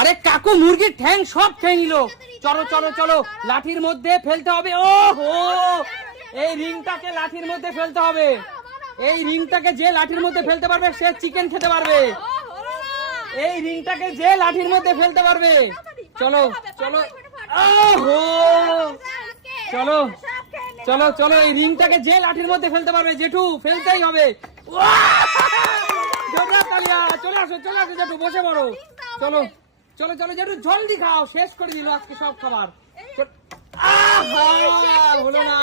আরে কাকু, মুরগির ঠ্যাং সব নিল। চলো চলো চলো, লাঠির মধ্যে ফেলতে হবে। ও হো এই রিংটাকে লাঠির মধ্যে ফেলতে হবে। এই রিংটাকে যে লাঠির মধ্যে ফেলতে পারবে, সে চিকেন খেতে পারবে। এই রিংটাকে যে লাঠির মধ্যে ফেলতে পারবে। চলো চলো। ওহো! চলো চলো চলো, এই রিংটাকে যে লাঠির মধ্যে ফেলতে পারবে, জেঠু, ফেলতেই হবে। চলে আসো চলে আসো, জেঠু, বসে পড়ো। চলো। চলো চলো জেঠু জলদি খাও শেষ করে দিল আজকে সব খাবার! হলো না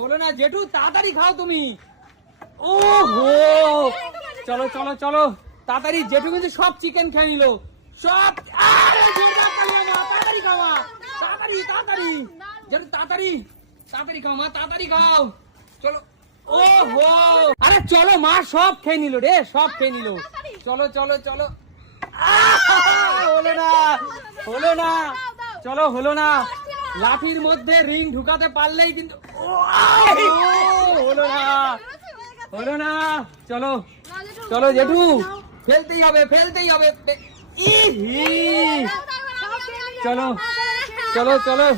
হলো না জেঠু তাড়াতাড়ি খাও তুমি। ও হো চলো চলো চলো তাড়াতাড়ি জেঠু কিন্তু সব চিকেন খেয়ে নিল। সব তাড়াতাড়ি খাওয়া তাড়াতাড়ি তাড়াতাড়ি জেঠু তাড়াতাড়ি তাড়াতাড়ি খাও মা তাড়াতাড়ি খাও। চলো ও হো আরে চলো মা সব খেয়ে নিল রে সব খেয়ে নিল। চলো চলো চলো! হলো না হলো না। চলো, হলো না। লাঠির মধ্যে রিং ঢুকাতে পারলেই কিন্তু হলো না। হলো না। চলো। চলো, জেঠু। ফেলতেই হবে ফেলতেই হবে! চলো চলো চলো!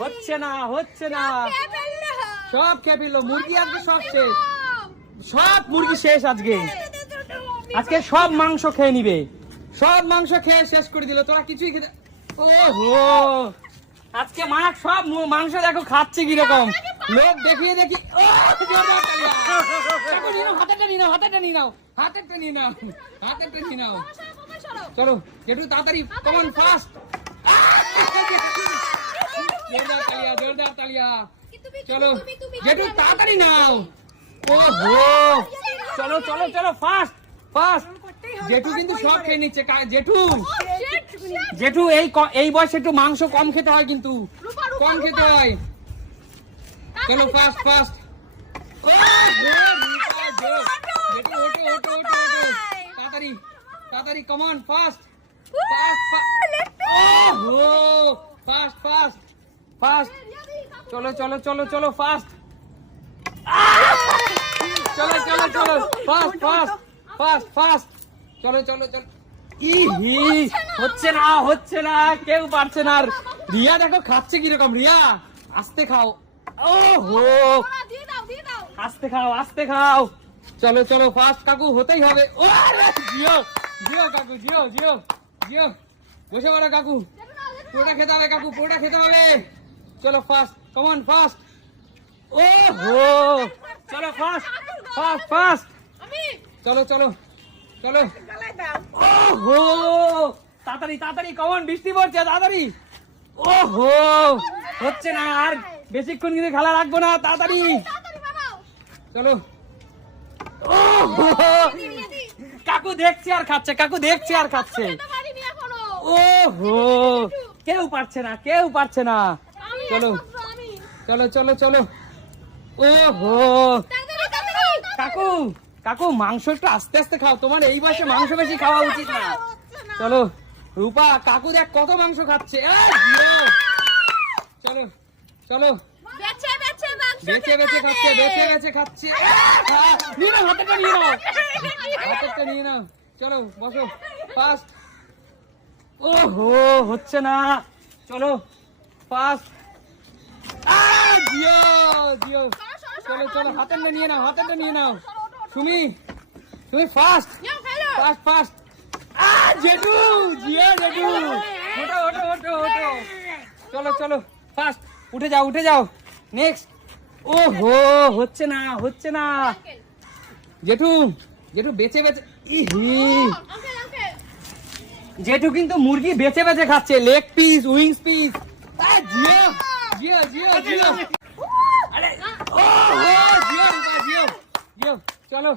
হচ্ছে না হচ্ছে না। সব খেয়ে ফেলল। মুরগি আজকে সব শেষ। সব মুরগি শেষ আজকে। আজকে সব মাংস খেয়ে নিবে। সব মাংস খেয়ে শেষ করে দিল। তোরা কিছুই খেতে ওহো! আজকে মা সব মাংস দেখো খাচ্ছে কীরকম। লোক দেখিয়ে দেখি ও। নাও, নাও নিয়ে নাও নিয়ে নাও চলো একটু তাড়াতাড়ি চলো জেঠু তাড়াতাড়ি নাও। ও হো চলো চলো চলো ফাস্ট জেঠু কিন্তু সব খেয়ে নিচ্ছে জেঠু। জেঠু এই এই বয়সে একটু মাংস কম খেতে হয় কিন্তু। কম খেতে হয়। চলো ওঠো ওঠো তাড়াতাড়ি তাড়াতাড়ি। কমান হো ফাস্ট ফাস্ট ফাস্ট চলো চলো চলো চলো ফাস্ট চলো চলো চলো ফাস্ট ফাস্ট ফাস্ট ফাস্ট চলো চলো চলো। ইহি হচ্ছে না। হচ্ছে না কেউ পারছে না। আর রিয়া দেখো খাচ্ছে কীরকম রিয়া। আস্তে খাও। ও হো আস্তে খাও আস্তে খাও। চলো চলো ফাস্ট কাকু হতেই হবে। ও জিও জিও কাকু জিও জিও জিও। বসে পড়ো কাকু। পুরোটা খেতে হবে কাকু পুরোটা খেতে হবে। চলো ফাস্ট কমন ফাস্ট ও হো চলো ফাস্ট ফাস্ট ফাস্ট চলো চলো চলো। ও হো তাড়াতাড়ি তাড়াতাড়ি কমন বৃষ্টি পড়ছে, তাড়াতাড়ি। ও হো হচ্ছে না আর, বেশিক্ষণ কিন্তু খেলা রাখব না, তাড়াতাড়ি। চলো। কাকু দেখছে আর খাচ্ছে, কাকু দেখছে আর খাচ্ছে। ও হো কেউ পারছে না, কেউ পারছে না। চলো চলো চলো চলো। ও হো কাকু। কাকু মাংস একটু আস্তে আস্তে খাও। তোমার এই বয়সে মাংস বেশি খাওয়া উচিত না। চলো রূপা কাকু দেখ কত মাংস খাচ্ছে। চলো চলো। খাচ্ছে খাচ্ছে। নিয়ে নাও হাতেরটা নিয়ে নাও। হাতেরটা নিয়ে নাও। চলো বসো। ও হো হচ্ছে না। চলো জিও জিও। চলো চলো হাতেরটা নিয়ে নাও হাতেরটা নিয়ে নাও। তুমি তুমি ফাস্ট ফাস্ট ফাস্ট আ জেঠু জিও জেঠু। ওঠো ওঠো ওঠো ওঠো। চলো চলো ফাস্ট উঠে যাও উঠে যাও। নেক্সট ও হো হচ্ছে না হচ্ছে না। জেঠু জেঠু বেঁচে বেঁচে ইহি। জেঠু কিন্তু মুরগি বেঁচে বেঁচে খাচ্ছে। লেগ পিস উইংস পিস জিও জিও জিও জিও আরে ও জিও জিও জিও চলো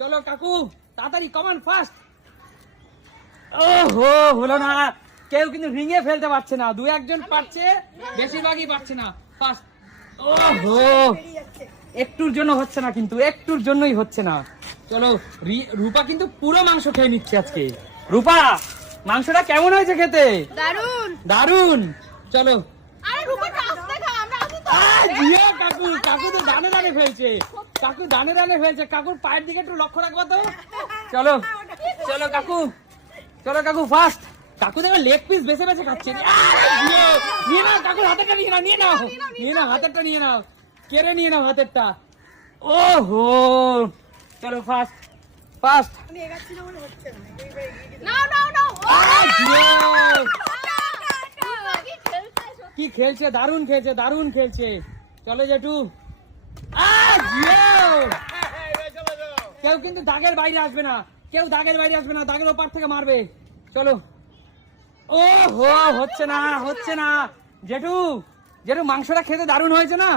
চলো কাকু তাড়াতাড়ি কমান ফাস্ট ও হো হলো না। কেউ কিন্তু রিঙে ফেলতে পারছে না। দু একজন পারছে বেশিরভাগই পারছে না। ফাস্ট ও হো একটুর জন্য হচ্ছে না কিন্তু একটুর জন্যই হচ্ছে না। চলো রূপা কিন্তু পুরো মাংস খেয়ে নিচ্ছে আজকে। রূপা মাংসটা কেমন হয়েছে খেতে? দারুণ দারুণ চলো। আরে জিও কাকু কাকু তো দানে দানে ফেলছে। কাকু দানে দানে ফেলছে কাকুর পায়ের দিকে একটু লক্ষ্য রাখবা তো চলো চলো কাকু চলো কাকু ফাস্ট কাকু দেখো লেগ পিস বেছে বেছে খাচ্ছে নিয়ে নাও কাকুর হাতেরটা নিয়ে নাও নিয়ে নাও নিয়ে নাও হাতেরটা নিয়ে নাও কেড়ে নিয়ে নাও হাতেরটা ও হো চলো ফাস্ট ফাস্ট কি খেলছে দারুণ খেলছে দারুণ খেলছে চলো জেঠু! কেউ কিন্তু দাগের বাইরে আসবে না। কেউ দাগের বাইরে আসবে না দাগের ওপার থেকে মারবে। চলো। ও হো হচ্ছে না হচ্ছে না। জেঠু জেঠু মাংসটা খেতে দারুণ হয়েছে না?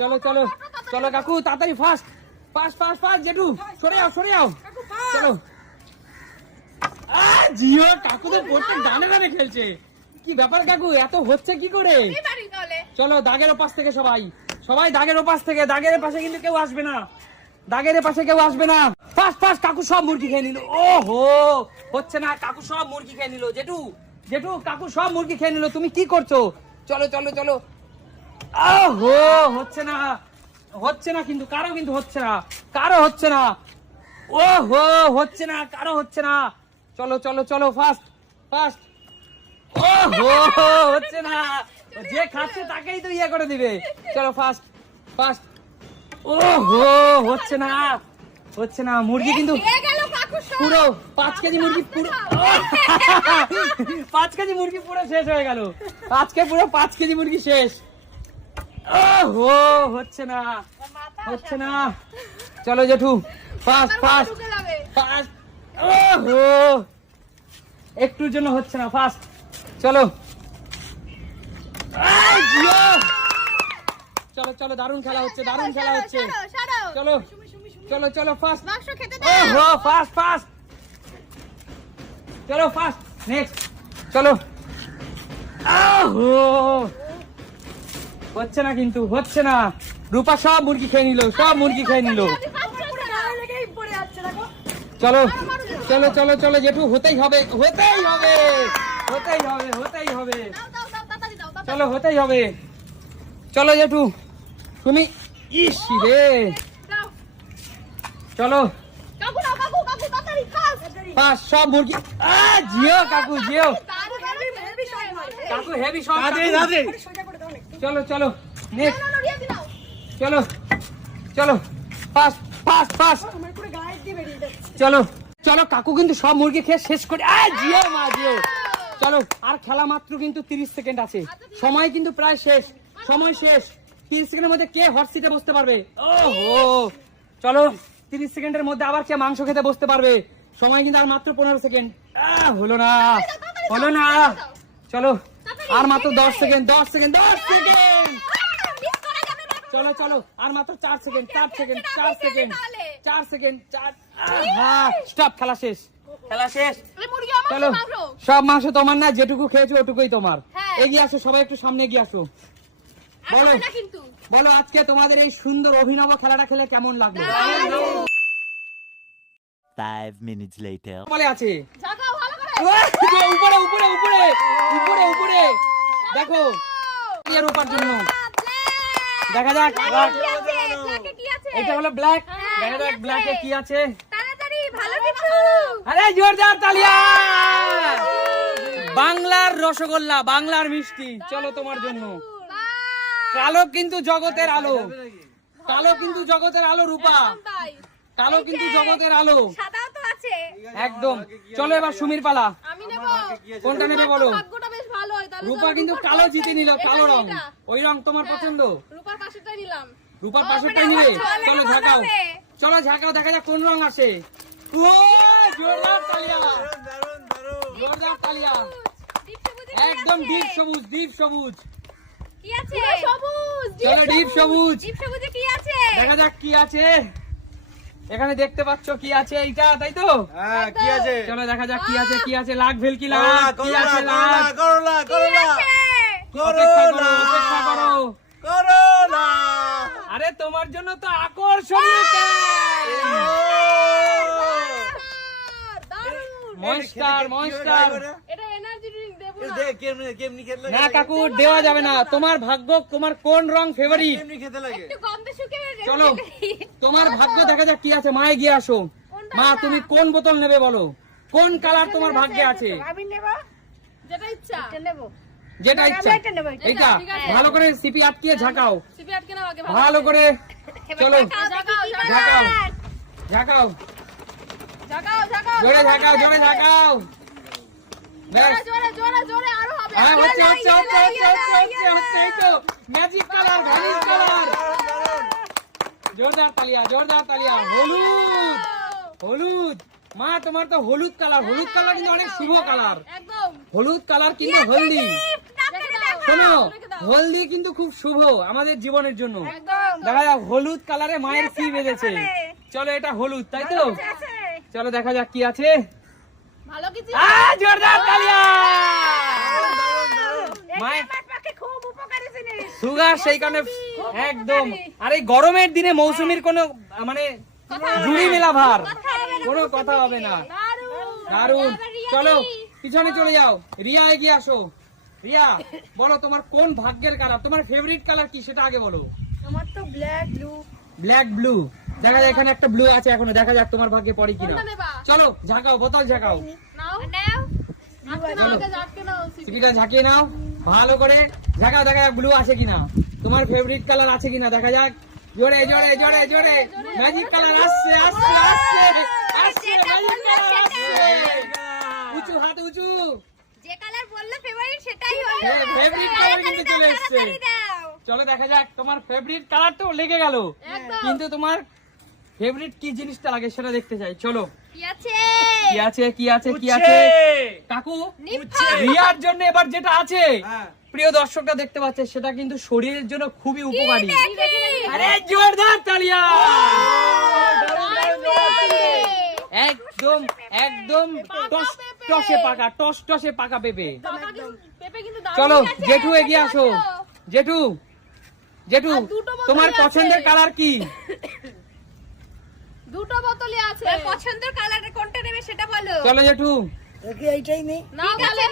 চলো চলো চলো কাকু তাড়াতাড়ি ফাস্ট ফাস্ট ফাস্ট ফাস্ট জেঠু সরে যাও সরে যাও চলো। জিও কাকু তো পড়তে ডানে ডানে খেলছে। কি ব্যাপার কাকু? এত হচ্ছে কি করে? চলো দাগের ওপাশ থেকে সবাই। সবাই দাগের ওপাশ থেকে। দাগের পাশে কিন্তু কেউ আসবে না। দাগের পাশে কেউ আসবে না। ফাস্ট ফাস্ট কাকু সব মুরগি খেয়ে নিল। ও হো হচ্ছে না কাকু সব মুরগি খেয়ে নিল। জেঠু জেঠু কাকু সব মুরগি খেয়ে নিল। তুমি কি করছ? চলো চলো চলো। হো হচ্ছে না হচ্ছে না কিন্তু কারও কিন্তু হচ্ছে না। কারও হচ্ছে না। ও হো হচ্ছে না কারও হচ্ছে না। চলো চলো চলো ফাস্ট ফাস্ট হচ্ছে না। যে খাচ্ছে তাকেই তো ইয়ে করে দিবে। চলো ফাস্ট ফাস্ট ও হো হচ্ছে না হচ্ছে না। মুরগি কিন্তু পুরো পাঁচ কেজি মুরগি পুরো পাঁচ কেজি মুরগি পুরো শেষ হয়ে গেল। আজকে পুরো পাঁচ কেজি মুরগি শেষ। ও হো হচ্ছে না হচ্ছে না। চলো জেঠু ফাস্ট ফাস্ট ফাস্ট ও হো একটুর জন্য হচ্ছে না ফাস্ট চলো। চলো চলো দারুণ খেলা হচ্ছে দারুণ খেলা হচ্ছে। চলো চলো চলো ফাস্ট ও হো ফাস্ট ফাস্ট চলো ফাস্ট নেক্সট চলো। হচ্ছে না কিন্তু হচ্ছে না। রূপা সব মুরগি খেয়ে নিল সব মুরগি খেয়ে নিল। চলো। চলো চলো চলো জেঠু হতেই হবে হতেই হবে। হতেই হবে হতেই হবে। চলো হতেই হবে। চলো জেঠু তুমি ইস রে। চলো। পাঁচ সব মুরগি জিও কাকু জিও। কাকু হেভি সব চলো চলো। নেক্সট চলো। চলো। ফাস্ট ফাস্ট ফাস্ট চলো। চলো কাকু কিন্তু সব মুরগি খেয়ে শেষ করে জিও মা জিও। চলো, আর খেলা মাত্র কিন্তু তিরিশ সেকেন্ড আছে। সময় কিন্তু প্রায় শেষ, সময় শেষ। তিরিশ সেকেন্ডের মধ্যে কে হট সিটে বসতে পারবে? ও চলো, তিরিশ সেকেন্ডের মধ্যে আবার কে মাংস খেতে বসতে পারবে? সময় কিন্তু আর মাত্র পনেরো সেকেন্ড। হলো না হলো না। চলো, আর মাত্র দশ সেকেন্ড দশ সেকেন্ড দশ সেকেন্ড। চলো চলো, আর মাত্র চার সেকেন্ড চার সেকেন্ড চার সেকেন্ড চার সেকেন্ড, চার হ্যাঁ স্টপ খেলা শেষ। খেলা শেষ। চলো। সব মাংস তোমার না যেটুকু খেয়েছো ওটুকুই তোমার। হ্যাঁ। এগিয়ে আসো সবাই একটু সামনে এগিয়ে আসো। বলো। বলো আজকে তোমাদের এই সুন্দর অভিনব খেলাটা খেলে কেমন লাগল? Five minutes later. বলে আছে? জাগাও ভালো করে। উপরে উপরে উপরে উপরে উপরে দেখো এর উপর জন্য। দেখা যাক এটা হলো ব্ল্যাক হ্যাঁ, দেখা যাক ব্ল্যাকে কি আছে? আরে জোরদার তালিয়া। বাংলার রসগোল্লা বাংলার মিষ্টি। চলো তোমার জন্য। কালো কিন্তু জগতের আলো। কালো কিন্তু জগতের আলো রূপা। কালো কিন্তু জগতের আলো। একদম। চলো এবার সুমির পালা। কোনটা নেবে বলো? রূপা কিন্তু কালো জিতে নিল কালো রং। ওই রং তোমার হ্যাঁ, পছন্দ? রূপার পাশেরটাই নিলাম। রূপার পাশেরটাই মানে চলো ছোঁয়ালে ঝাঁকাও চলো ঝাঁকাও দেখা যাক কোন রং আসে। জোরদার তালিয়া জোরদার তালিয়া দীপ সবুজে কি একদম ডিপ সবুজ ডিপ সবুজ। কি আছে? সবুজ চলো ডিপ সবুজ। দীপ সবুজে কি আছে? দেখা যাক কি আছে। এখানে দেখতে পাচ্ছ কি আছে এইটা তাই তো? হ্যাঁ কি আছে? চলো দেখা যাক কি আছে কি আছে। লাখ ভেলকি লাখ কি আছে করলা লাখ করলা কি করলা আছে? অপেক্ষা করো অপেক্ষা করো। করলা আরে তোমার জন্য তো আকর্ষণীয় দারুণ মনস্টার মনস্টার এটা এনার্জি ড্রিঙ্ক দেবো না। দেখ কেমনি কেমনি খেতে না কাকু দেওয়া যাবে না। তোমার ভাগ্য তোমার কোন রং ফেভারিট কেমনি খেতে লাগে? একটু গন্ধ শুকে চলো তোমার ভাগ্য দেখা যাক কি আছে। মায়ে গিয়ে আসো। মা তুমি কোন বোতল নেবে বলো? কোন কালার তোমার ভাগ্যে আছে? আমি নেব? যেটা ইচ্ছা। এটা নেব। যেটা ইচ্ছা। এটা নেব, এটা। এইটা? ভালো করে সিপি আটকিয়ে ঝাঁকাও। সিপি আটকে নাও আগে ভালো করে। চলো। ঝাঁকাও। ঝাঁকাও। ঝাঁকাও। ঝাঁকাও ঝাঁকাও। জোরে ঝাঁকাও জোরে ঝাঁকাও। ব্যাস। জোরে জোরে জোরে আরও হবে। হ্যাঁ হচ্ছে হচ্ছে হচ্ছে হচ্ছে হচ্ছে হচ্ছে হচ্ছে এই তো ম্যাজিক কালার ভ্যানিশ কালার জোরদার তালিয়া জোরদার তালিয়া হলুদ হলুদ। মা তোমার তো হলুদ কালার হলুদ কালার কিন্তু অনেক শুভ কালার হলুদ কালার কিন্তু হলদি। শোনো হলদি কিন্তু খুব শুভ আমাদের জীবনের জন্য। দেখা যাক হলুদ কালারে মায়ের কি বেঁধেছে। চলো এটা হলুদ তাই তো? চলো দেখা যাক কি আছে। ভালো কিছু জোরদার তালিয়া সুগার সেই কারণে একদম। আর এই গরমের দিনে মৌসুমীর কোনো মানে জুড়ি মেলা ভার। কোনো কথা হবে না। দারুণ চলো পিছনে চলে যাও। রিয়া এগিয়ে আসো। রিয়া বলো তোমার কোন ভাগ্যের কালার তোমার ফেভারিট কালার কি? সেটা আগে বলো। আমার তো ব্ল্যাক ব্লু ব্ল্যাক ব্লু দেখা যায় এখানে একটা ব্লু আছে এখনও দেখা যাক তোমার ভাগ্যে পড়ে কিনা। চলো ঝাঁকাও বোতল ঝাঁকাও। সিপিটা ঝাঁকিয়ে নাও ভালো করে ঝাঁকাও দেখা যাক ব্লু আছে কিনা। তোমার ফেভারিট কালার আছে কিনা দেখা যাক। জোরে জোরে জোরে জোরে। ম্যাজিক কালার আসছে আসছে আসছে। আসছে ম্যাজিক কালার আসছে। উঁচু হাত উঁচু। যে কালার বললে ফেভারিট সেটাই হ্যাঁ, favorite colour কিন্তু চলে এসছে। চলো দেখা যাক তোমার ফেভারিট কালার তো লেগে গেল। কিন্তু তোমার ফেভারিট কি জিনিসটা লাগে সেটা দেখতে চাই? চলো। কি আছে? কি আছে কি আছে কি আছে? কাকু রিয়ার জন্য এবার যেটা আছে। হ্যাঁ। প্রিয় দর্শকরা দেখতে পাচ্ছে সেটা কিন্তু শরীরের জন্য খুবই উপকারী। আরে জোরদার তালিয়া! একদম একদম টস টসে পাকা টস টসে পাকা পেঁপে। পেঁপে কিন্তু দারুণ চলো জেঠু এগিয়ে আসো। জেঠু জেঠু তোমার পছন্দের কালার কি? দুটো বোতলই আছে। পছন্দের কালারটা কোনটা নেবে সেটা বলো। চলো জেঠু। দেখি এইটাই নেই।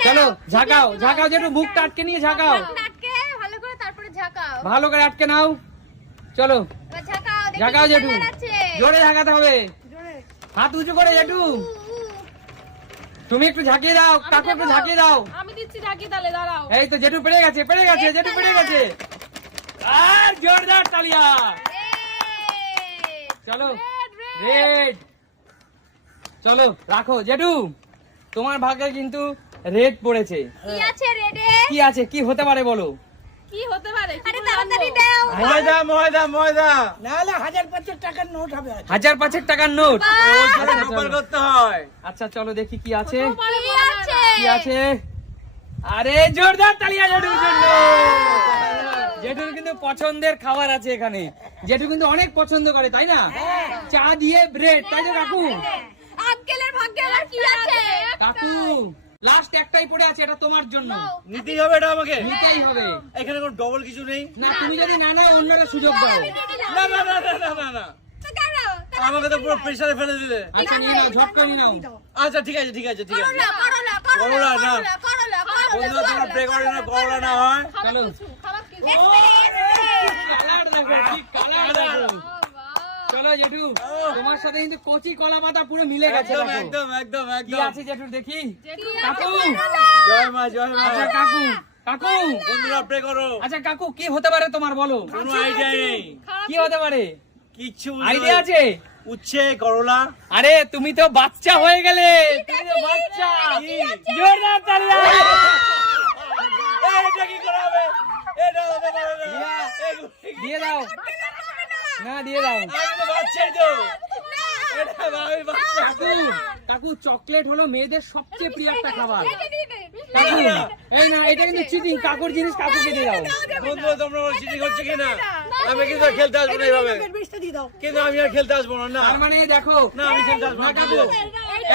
চলো ঝাঁকাও ঝাঁকাও জেঠু মুখটা আটকে নিয়ে ঝাঁকাও। আটকে ভালো করে তারপরে ঝাঁকাও। ভালো করে আটকে নাও। চলো। ঝাঁকাও ঝাঁকাও কি জেঠু। জোরে ঝাঁকাতে হবে। হাত উঁচু করে জেঠু। তুমি একটু ঝাঁকিয়ে দাও কাকু একটু। ঝাঁকিয়ে দাও। আমি দিচ্ছি ঝাঁকি তাহলে দাঁড়াও। এই তো জেঠু পেরে গেছে পেরে গেছে জেঠু পেরে গেছে। আর জোরদার তালিয়া। চলো। রেড চলো রাখো। জেঠু তোমার ভাগ্যে কিন্তু রেড পড়েছে। কি আছে রেডে কি আছে? কি হতে পারে বলো? কি হতে পারে? আরে তাড়াতাড়ি দাও। ময়দা ময়দা ময়দা। না হলে হাজার পাঁচের টাকার নোট হবে। হাজার পাঁচের টাকার নোট আচ্ছা, নম্বর চলো। করতে হয়। আচ্ছা চলো দেখি কি আছে। কি আছে? কি আছে? আরে জোরদার তালিয়া জেঠুর জন্য। জেঠুর কিন্তু পছন্দের খাবার আছে এখানে। জেঠু কিন্তু অনেক পছন্দ করে তাই না? চা দিয়ে ব্রেড তাই তো কাকু? আঙ্কেলের ভাগ্যে আবার কি আছে? কাকু লাস্ট একটাই পড়ে আছে এটা তোমার জন্য। নিতেই হবে এটা আমাকে? নিতেই হবে। এখানে কোনো ডবল কিছু নেই? না তুমি যদি না নাও অন্যরা সুযোগ দাও। না না না না না না আমাকে তো পুরো প্রেসারে ফেলে দিলে। আচ্ছা নিয়ে নাও ঝট করে নাও। আচ্ছা ঠিক আছে ঠিক আছে ঠিক আছে। করলা করলা করলা না। করলা করলা বন্ধুরা তোমরা প্রে করে না করলা না হয়। খারাপ চলো। কিছু কিছু চলো জেঠু তোমার সাথে কিন্তু কচি কলা পাতা পুরো মিলে গেছে একদম একদম একদম কি আছে? জেঠুর দেখি কাকু জয় মা জয় মা আচ্ছা কাকু কাকু বন্ধুরা প্রে করো আচ্ছা কাকু কি হতে পারে তোমার বলো কোনো আইডিয়া নেই কি হতে পারে বুঝতে আইডিয়া আছে? উচ্ছে করলা আরে তুমি তো বাচ্চা হয়ে গেলে তুমি তো বাচ্চা জোরদার তালিয়া এটা কি করা হবে? দিয়ে দাও না দিয়ে দাও কাকু চকলেট হলো মেয়েদের সবচেয়ে প্রিয় একটা খাবার কাকু এই না এটা কিন্তু চিটিং কাকুর জিনিস কাকুকে দিয়ে দাও বন্ধুরা তোমরা চিঠি করছে কিনা আমি কিন্তু আর খেলতে আসব না এইভাবে বিশটা দিয়ে দাও কিন্তু আমি আর খেলতে আসব না মানে দেখো না আমি খেলতে আসব না না কাকু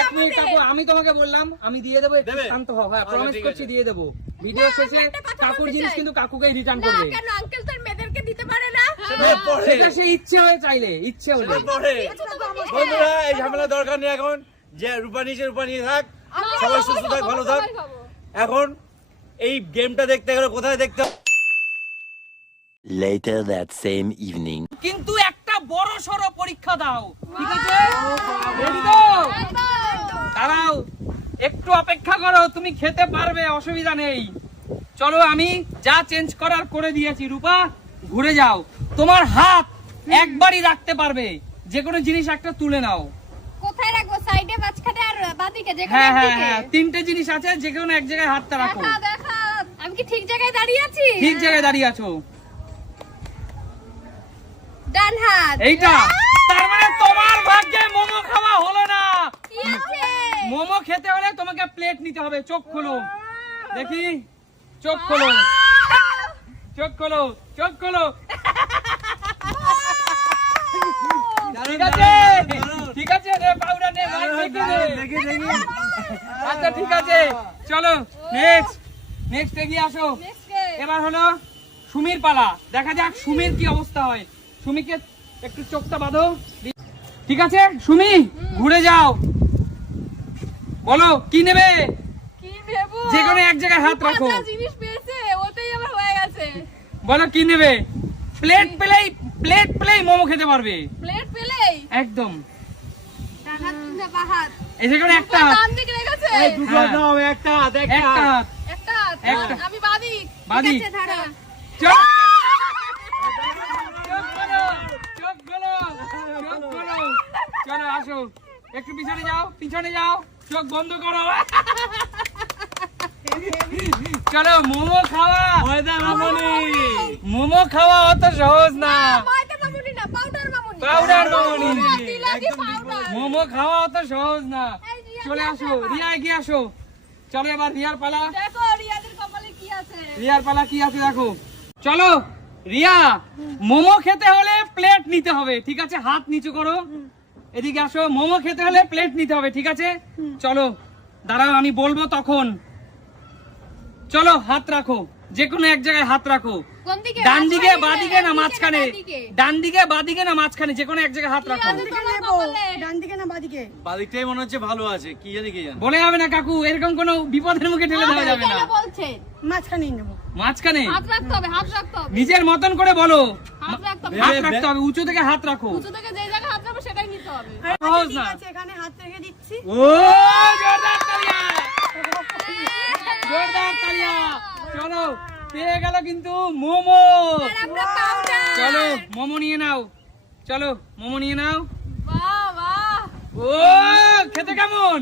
এক মিনিট কাকু আমি তোমাকে বললাম আমি দিয়ে দেবো একটু শান্ত হও হ্যাঁ আচ্ছা, প্রমিস করছি দিয়ে দেবো। ভিডিও শেষে কাকুর জিনিস কিন্তু কাকুকেই রিটার্ন করবে। কেন? আঙ্কেল তোর মেয়েদেরকে দিতে পারে না? সেটা সে ইচ্ছে হয়ে চাইলে ইচ্ছে হলে। বন্ধুরা এই ঝামেলা দরকার নেই এখন। যে রূপা নিচে রূপা নিয়ে থাক। সবাই সুস্থ থাক ভালো থাক। এখন এই গেমটা দেখতে গেলে কোথায় দেখতে হবে? Later that same evening. কিন্তু একটা বড় সড় পরীক্ষা দাও। ঠিক আছে? একটু অপেক্ষা করো তুমি খেতে পারবে অসুবিধা নেই। চলো আমি যা চেঞ্জ করার করে দিয়েছি রূপা ঘুরে যাও। তোমার হাত একবারই রাখতে পারবে। যে কোনো জিনিস একটা তুলে নাও। কোথায় রাখব? সাইডে মাঝখানে আর বাদিকে যে হ্যাঁ হ্যাঁ হ্যাঁ তিনটে জিনিস আছে যে কোনো এক জায়গায় হাতটা রাখো। দেখা দেখা আমি কি ঠিক জায়গায় দাঁড়িয়ে আছি? ঠিক জায়গায় দাঁড়িয়ে আছো। ডান হাত। এইটা। তার মানে তোমার ভাগ্যে মোমো খাওয়া হলো না। মোমো খেতে হলে তোমাকে প্লেট নিতে হবে, চোখ খোলো। দেখি? চোখ খোলো। চোখ খোলো চোখ খোলো। ঠিক আছে? ঠিক আছে রে পাউডার নে দেখি দেখি আচ্ছা ঠিক আছে। চলো নেক্সট নেক্সট এগিয়ে আসো। এবার হলো সুমির পালা। দেখা যাক সুমির কি অবস্থা হয়। সুমিকে একটু চোখটা বাঁধো। ঠিক আছে? সুমি, ঘুরে যাও। বলো কি নেবে? কি নেব? যে কোনো এক জায়গায় হাত রাখো। জিনিস পেয়েছে ওতেই আমার হয়ে গেছে। বলো কি নেবে? প্লেট পেলেই প্লেট পেলেই মোমো খেতে পারবে। প্লেট পেলেই? একদম। এই যে কোনো একটা। হাত এই দুটো। একটা হাত, একটা। হাত। একটা হাত আমি। চলো আসো। একটু পিছনে যাও পিছনে যাও। চোখ বন্ধ করো। চলো মোমো খাওয়া? ময়দা মামনি। মোমো খাওয়া অত সহজ না। পাউডার মামুনি মোমো খাওয়া অত সহজ না। চলে আসো রিয়া। এগিয়ে আসো। চলো এবার রিয়ার পালা। দেখো রিয়াদের কপালে কি আছে। রিয়ার পালা কি আছে দেখো। চলো রিয়া মোমো খেতে হলে প্লেট নিতে হবে ঠিক আছে? হাত নিচু করো। এদিকে আসো মোমো খেতে হলে প্লেট নিতে হবে ঠিক আছে? চলো দাঁড়াও আমি বলব তখন। চলো হাত রাখো। যে কোনো এক জায়গায় হাত রাখো। দিকে? ডান দিকে মাঝখানে, বাঁ দিকে না মাঝখানে? বাঁদিকে? ডান দিকে বাঁ দিকে না মাঝখানে? যে কোনো এক জায়গায় হাত রাখো। ডান দিকে না বাদিকে বাদিকটাই মনে হচ্ছে ভালো আছে কি জানি কি জানি। বলে যাবে না কাকু এরকম কোনো বিপদের মুখে ঠেলে দেওয়া যাবে না। বলছে। মাঝখানেই নেব। মাঝখানে? হাত রাখতে হবে হাত রাখতে হবে। নিজের মতন করে বলো। হাত রাখতে হবে। হাত রাখতে হবে উঁচু থেকে হাত রাখো। উঁচু থেকে যে জায়গায় হাত রাখব সেটাই নিতে হবে সহজ না এখানে হাত রেখে দিচ্ছি। ও জোরদার তালিয়া! জোরদার তালিয়া! চলো পেয়ে গেল কিন্তু মোমো। চলো মোমো নিয়ে নাও। চলো মোমো নিয়ে নাও। ও খেতে কেমন?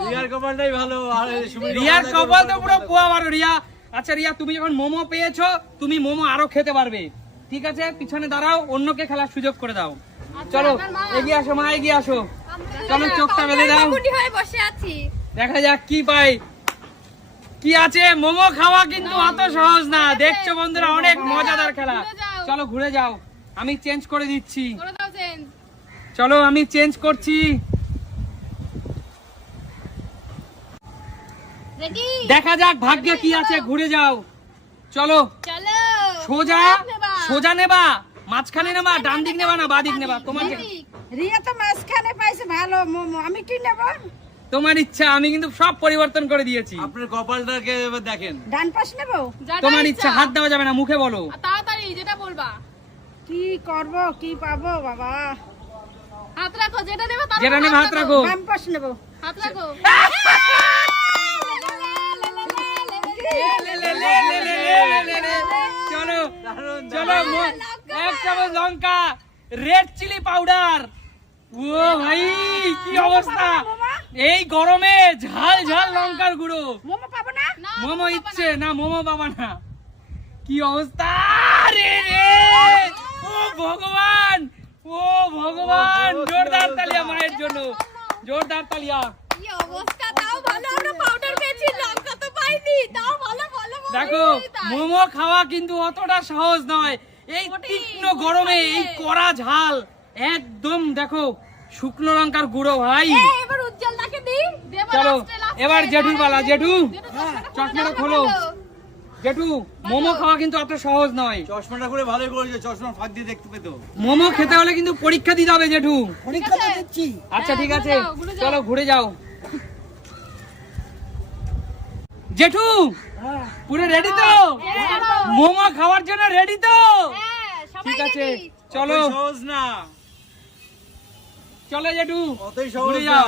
রিয়ার কপালটাই ভালো আর সুমির রিয়ার কপাল তো পুরো পোয়া বারো রিয়া। আচ্ছা রিয়া তুমি যখন মোমো পেয়েছ তুমি মোমো আরও খেতে পারবে। ঠিক আছে পিছনে দাঁড়াও অন্যকে খেলার সুযোগ করে দাও। চলো এগিয়ে আসো মা এগিয়ে আসো। চলো চোখটা বেঁধে দাও। বসে আছি। দেখা যাক কি পাই। কি আছে? মোমো খাওয়া কিন্তু অত সহজ না। দেখছ বন্ধুরা অনেক মজাদার খেলা। চলো ঘুরে যাও। আমি চেঞ্জ করে দিচ্ছি। চলো আমি চেঞ্জ করছি। দেখা যাক ভাগ্যে কি আছে ঘুরে যাও। চলো। সোজা। সোজা নেবা মাঝখানে নেবা ডান দিক নেবা না বাদিক নেবা? তোমার রিয়া তো মাঝখানে পাইছে ভালো মোমো। আমি কি নেব? তোমার ইচ্ছা আমি কিন্তু সব পরিবর্তন করে দিয়েছি। আপনার কপালটাকে এবার দেখেন। ডান পাশ নেব? তোমার ইচ্ছা। হাত দেওয়া যাবে না মুখে বলো। তাড়াতাড়ি যেটা বলবা। কি করব কি পাবো বাবা? হাত রাখো যেটা নেবে তার যেটা নেবে হাত রাখো। ডান পাশ নেব। হাত রাখো। চলো চলো এক চামচ লঙ্কা রেড চিলি পাউডার ও ভাই কি অবস্থা? এই গরমে ঝাল ঝাল লঙ্কার গুঁড়ো। মোমো পাবো না? না মোমো ইচ্ছে না। মোমো বাবা না। কি অবস্থা রে রে? ও ভগবান ও ভগবান জোরদার তালিয়া মায়ের জন্য। জোরদার তালিয়া। কি অবস্থা তাও ভালো আমরা পাউডার পেয়েছি লঙ্কা তাও ভালো ভালো ভালো দেখো মোমো খাওয়া কিন্তু অতটা সহজ নয়। এই তীক্ষ্ণ গরমে এই কড়া ঝাল একদম দেখো শুকনো লঙ্কার গুঁড়ো ভাই। এবার উজ্জ্বল দিই। চলো। এবার জেঠুর পালা জেঠু। জেঠু চশমাটা খোলো। জেঠু মোমো খাওয়া কিন্তু অত সহজ নয়। চশমাটা করে ভালোই করেছে চশমা ফাঁক দিয়ে দেখতে পেতো। মোমো খেতে হলে কিন্তু পরীক্ষা দিতে হবে জেঠু। পরীক্ষা দিচ্ছি। আচ্ছা হ্যাঁ, ঠিক আছে। চলো ঘুরে যাও। জেঠু হ্যাঁ পুরো রেডি তো? মোমো খাওয়ার জন্য রেডি তো? হ্যাঁ, ঠিক আছে চলো। সহজ না চলো জেঠু ঘুরে যাও।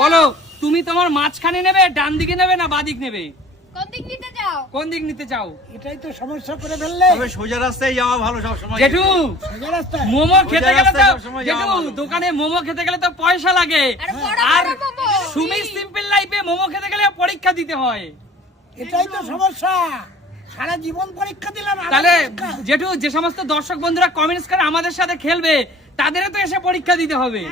বলো তুমি তোমার মাঝখানে নেবে ডান দিকে নেবে না বাদিক নেবে? কোন দিক নিতে কোন দিক নিতে চাও? এটাই তো সমস্যা করে ফেললে। তবে সোজা রাস্তায় যাওয়া ভালো সব সময় জেঠু সোজা রাস্তায়। মোমো খেতে গেলে তো জেঠু দোকানে মোমো খেতে গেলে তো পয়সা লাগে। আর সুমি সিম্পল লাইফে মোমো খেতে গেলে পরীক্ষা দিতে হয়। এটাই তো সমস্যা। সারা জীবন পরীক্ষা দিলাম তাহলে। জেঠু যে সমস্ত দর্শক বন্ধুরা কমেন্টস করে আমাদের সাথে খেলবে তাদেরও তো এসে পরীক্ষা দিতে হবে।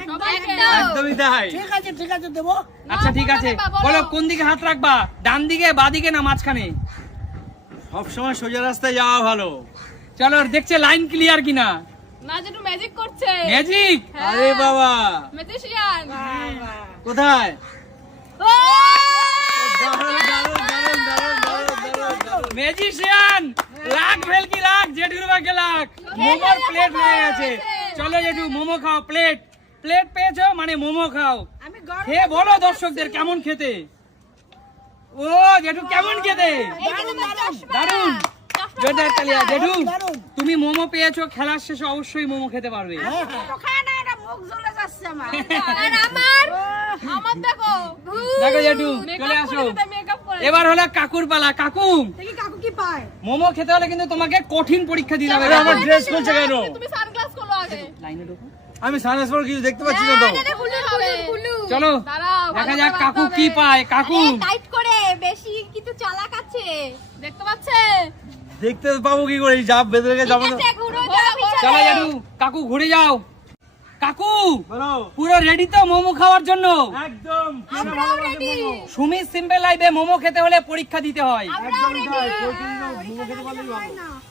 একদমই তাই। ঠিক আছে ঠিক আছে দেবো। আচ্ছা ঠিক আছে। বলো। কোন দিকে হাত রাখবা? ডান দিকে বাদিকে না মাঝখানে? সব সময় সোজা রাস্তায় যাওয়া ভালো। চলো দেখছে লাইন ক্লিয়ার কিনা? না যেটু ম্যাজিক করছে। ম্যাজিক আরে বাবা। ম্যাজিশিয়ান কোথায়? ও! ম্যাজিশিয়ান লাখ ভেলকি লাখ জেঠুর বাকে লাখ মোমোর প্লেট হয়ে গেছে চলো জেঠু মোমো খাও প্লেট প্লেট পেয়েছ? মানে মোমো খাও। আমি খেয়ে বলো দর্শকদের কেমন খেতে? ও জেঠু কেমন খেতে? দারুণ। জোরদার তালিয়া জেঠু তুমি মোমো পেয়েছ খেলার শেষে অবশ্যই মোমো খেতে পারবে। হ্যাঁ, দেখো দেখো জেঠু চলে আসো। এবার হলো কাকুর পালা। কাকু কি পায়? মোমো খেতে হলে কিন্তু তোমাকে কঠিন পরীক্ষা দিতে হবে। আমার ড্রেস খুলছে কেন? তুমি সানগ্লাস খোলো আগে। লাইনে ঢোকো। আমি সানগ্লাস পরে কিছু দেখতে পাচ্ছি না তো। চলো দেখা যাক কাকু কি পায়। কাকু। টাইট করে বেশি কিন্তু চালাক আছে। দেখতে পাচ্ছে? দেখতে পাবো কি করে জাপ বেঁধে রেখে যাব চলো কাকু ঘুরে যাও। কাকু পুরো রেডি তো মোমো খাওয়ার জন্য? একদম সুমি সিম্পল লাইফে মোমো খেতে হলে পরীক্ষা দিতে হয়।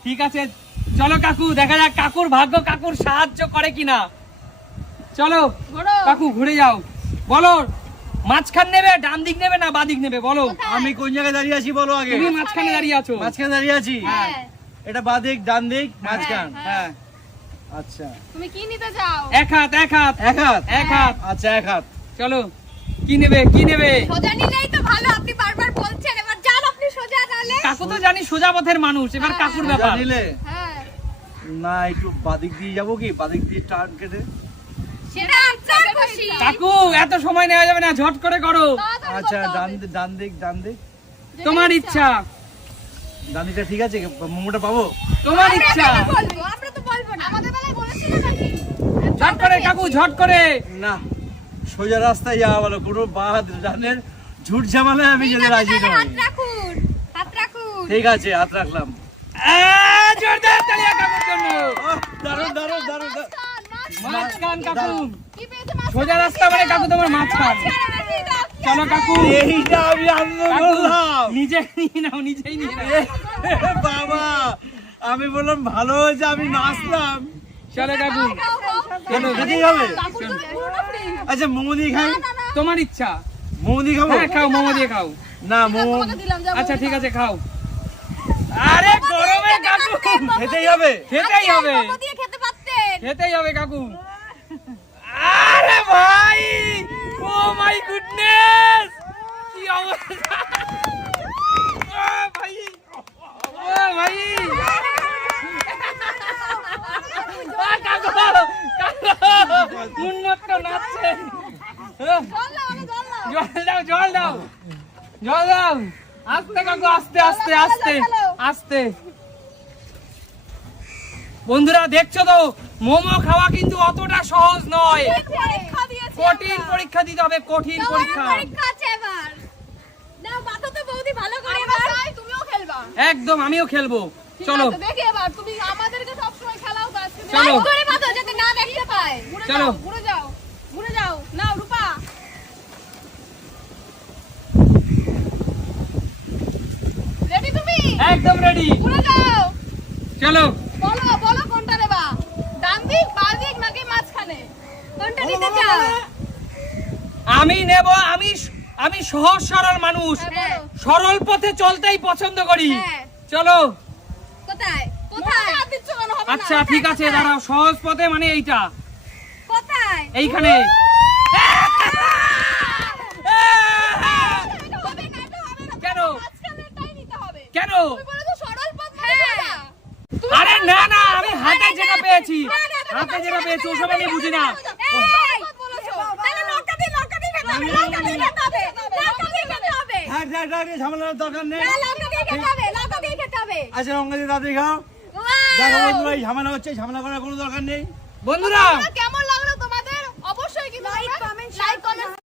ঠিক আছে চলো কাকু দেখা যাক কাকুর ভাগ্য কাকুর সাহায্য করে কিনা। চলো ঘোরো কাকু ঘুরে যাও। বলো মাঝখান নেবে ডান দিক নেবে না বাদিক নেবে? বলো। আমি কোন জায়গায় দাঁড়িয়ে আছি বলো আগে? তুমি মাঝখানে দাঁড়িয়ে আছো। মাঝখানে দাঁড়িয়ে আছি। হ্যাঁ। এটা বাদিক ডান দিক মাঝখান। হ্যাঁ। আচ্ছা। তুমি কি নিতে চাও? এক হাত এক হাত। এক হাত? এক হাত। আচ্ছা এক হাত। চলো কি নেবে কি নেবে? সোজা নিলেই তো ভালো আপনি বারবার বলছেন। এবার যান আপনি সোজা তাহলে। কাকু তো জানি সোজা পথের মানুষ এবার কাকুর ব্যাপার। নিলে? হ্যাঁ। না একটু বাদিক দিয়ে যাব কি? বাদিক দিয়ে টান কেটে। সেটা আপনার খুশি। কাকু এত সময় নেওয়া যাবে না ঝট করে করো। আচ্ছা করতে ডান হবে। ডান দিক ডান দিক। তোমার ইচ্ছা। দিকটা ঠিক আছে? মোমোটা পাবো? তোমার ইচ্ছা। আমরা তো বলব না আমাদের বেলায় বলেছিল নাকি? ঝট করে কাকু ঝট করে। না সোজা রাস্তায় যাওয়া বলো কোনো বাদ ডানের ঝুট ঝামেলায় আমি যেতে রাজি নই। হাত রাখুন হাত রাখুন। ঠিক আছে হাত রাখলাম। জোরদার তালিয়া কাকুর জন্য। দারুণ দারুণ দারুণ দারুণ। মাঝখান কাকু। মাছ সোজা রাস্তা মানে কাকু তোমার মাঝখান চলো কাকু। এইটা আমি আনন্দ করলাম। নিজে নিয়ে নাও নিজেই নিয়ে নাও। বাবা আমি বললাম ভালো হয়েছে আমি নাচলাম। চলো কাকু। কেন খেতেই হবে। আচ্ছা মোমো দিয়ে খাই। তোমার ইচ্ছা। মোমো দিয়ে খাব? হ্যাঁ খাও মোমো দিয়ে খাও। না মোমো আচ্ছা ঠিক আছে খাও। আরে গরমে কাকু। খেতেই হবে। খেতেই হবে। খেতেই হবে কাকু। আরে ভাই! ও মাই গুডনেস কি অবস্থা? ও ভাই। ও ভাই। কাকু কাকু উন্নত নাচছে জল দাও জল দাও। জল দাও। আস্তে কাকু আস্তে আস্তে আস্তে আস্তে। বন্ধুরা দেখছ তো মোমো খাওয়া কিন্তু অতটা সহজ নয়। কঠিন পরীক্ষা দিতে হবে কঠিন পরীক্ষা। পরীক্ষা আছে এবার। নাও মাথা তো বৌদি ভালো করে এবার। তুমিও খেলবা। একদম আমিও খেলব। চলো। আছে, দেখি এবার তুমি আমাদেরকে সবসময় খেলাও তো আজকে চলো। লাইট করে বাঁধো যাতে না দেখতে পায়। ঘুরে চলো। যাও ঘুরে যাও ঘুরে যাও। নাও রূপা। রেডি তুমি? একদম রেডি চলো। বলো বলো কোনটা নেবা ডান দিক বাঁ দিক নাকি মাঝখানে? কোনটা নিতে চাও? আমি নেব আমি আমি সহজ সরল মানুষ। হ্যাঁ, সরল পথে চলতেই পছন্দ করি। হ্যাঁ। চলো। কোথায়? কোথায়? হাত দিচ্ছ কেন? হবে না। আচ্ছা ঠিক আছে দাঁড়াও। সহজ পথে মানে এইটা। কোথায়? এইখানে। এটা হবে না এটা হবে না কেন মাঝখানেরটাই নিতে হবে। কেন? তুমি বলেছ সরল পথ মানে? তুমি আরে না না আমি হাতে যেটা পেয়েছি। হাতে যেটা পেয়েছে ওসব আমি বুঝি না ঝামেলার দরকার নেই। লঙ্কা দিয়ে তাড়াতাড়ি খাও। দেখো বন্ধুরা এই ঝামেলা হচ্ছে ঝামেলা করার কোনো দরকার নেই। বন্ধুরা! কেমন লাগল তোমাদের? অবশ্যই কিন্তু লাইক কমেন্ট লাইক কমেন্ট